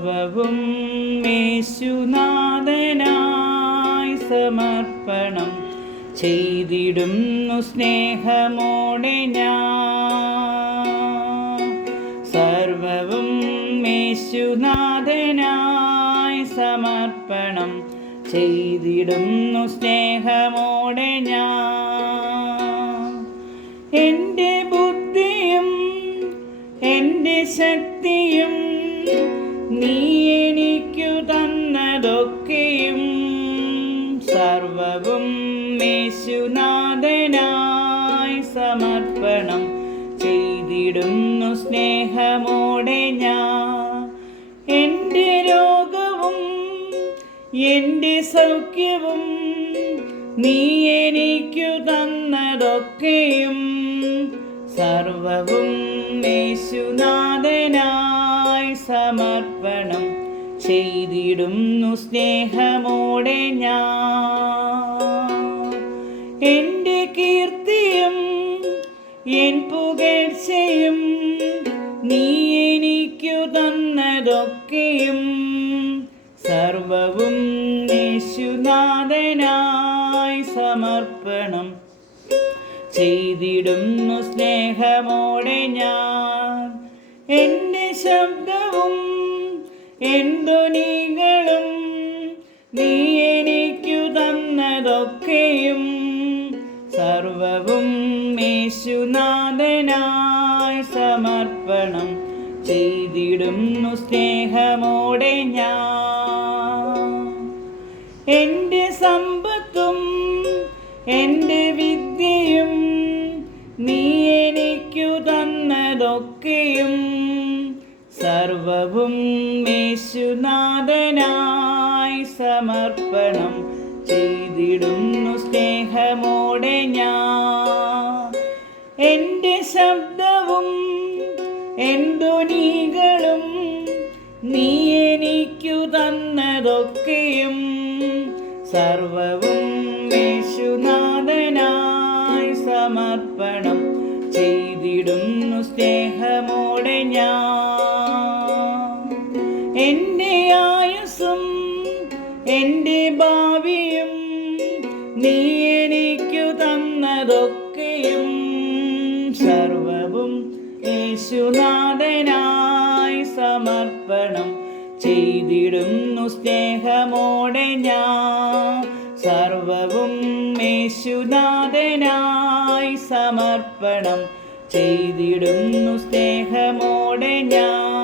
സർവവും യേശുനാഥനായി സമർപ്പണം ചെയ്തിടുന്നു സ്നേഹമോടെ ഞാൻ. സർവവും യേശുനാഥനായി സമർപ്പണം ചെയ്തിടുന്നു സ്നേഹമോടെ ഞാൻ. എൻ്റെ ബുദ്ധിയും എൻ്റെ ശക്തിയും നീ എനിക്കു തന്നതൊക്കെയും സർവവും യേശുനാഥനായി സമർപ്പണം ചെയ്തിടുന്നു സ്നേഹമോടെ ഞാൻ. എൻ്റെ രോഗവും എൻ്റെ സൗഖ്യവും നീ എനിക്കു തന്നതൊക്കെയും സർവവും യേശുനാഥനായി സമർപ്പണം ചെയ്തിടുന്നു സ്നേഹമോടെ ഞാൻ. എൻ്റെ കീർത്തിയും എൻ പുകഴ്ചയും നീ എനിക്കു തന്നതൊക്കെയും സർവവും യേശുനാഥനായി സമർപ്പണം ചെയ്തിടുന്നു സ്നേഹമോടെ ഞാൻ. എൻ്റെ ശബ്ദവും എൻ ധ്വനികളും നീ എനിക്കു തന്നതൊക്കെയും സർവവും യേശുനാഥനായി സമർപ്പണം ചെയ്തിടുന്നു സ്നേഹമോടെ ഞാൻ. എൻ്റെ സമ്പത്തും എൻ്റെ വിദ്യയും നീ എനിക്കു തന്നതൊക്കെയും സർവവും യേശുനാഥനായി സമർപ്പണം ചെയ്തിടുന്നു സ്നേഹമോടെ ഞാൻ. എൻ്റെ ശബ്ദവും എൻ ധ്വനികളും നീ എനിക്കു തന്നതൊക്കെയും സർവവും യേശുനാഥനായി സമർപ്പണം ചെയ്തിടുന്നു സ്നേഹമോടെ ഞാൻ. എൻ്റെ ആയുസ്സും എൻ്റെ ഭാവിയും നീ എനിക്കു തന്നതൊക്കെയും സർവവും യേശുനാഥനായി സമർപ്പണം ചെയ്തിടുന്നു സ്നേഹമോടെ ഞാൻ. സർവവും യേശുനാഥനായി സമർപ്പണം ചെയ്തിടുന്നു സ്നേഹമോടെ ഞാൻ.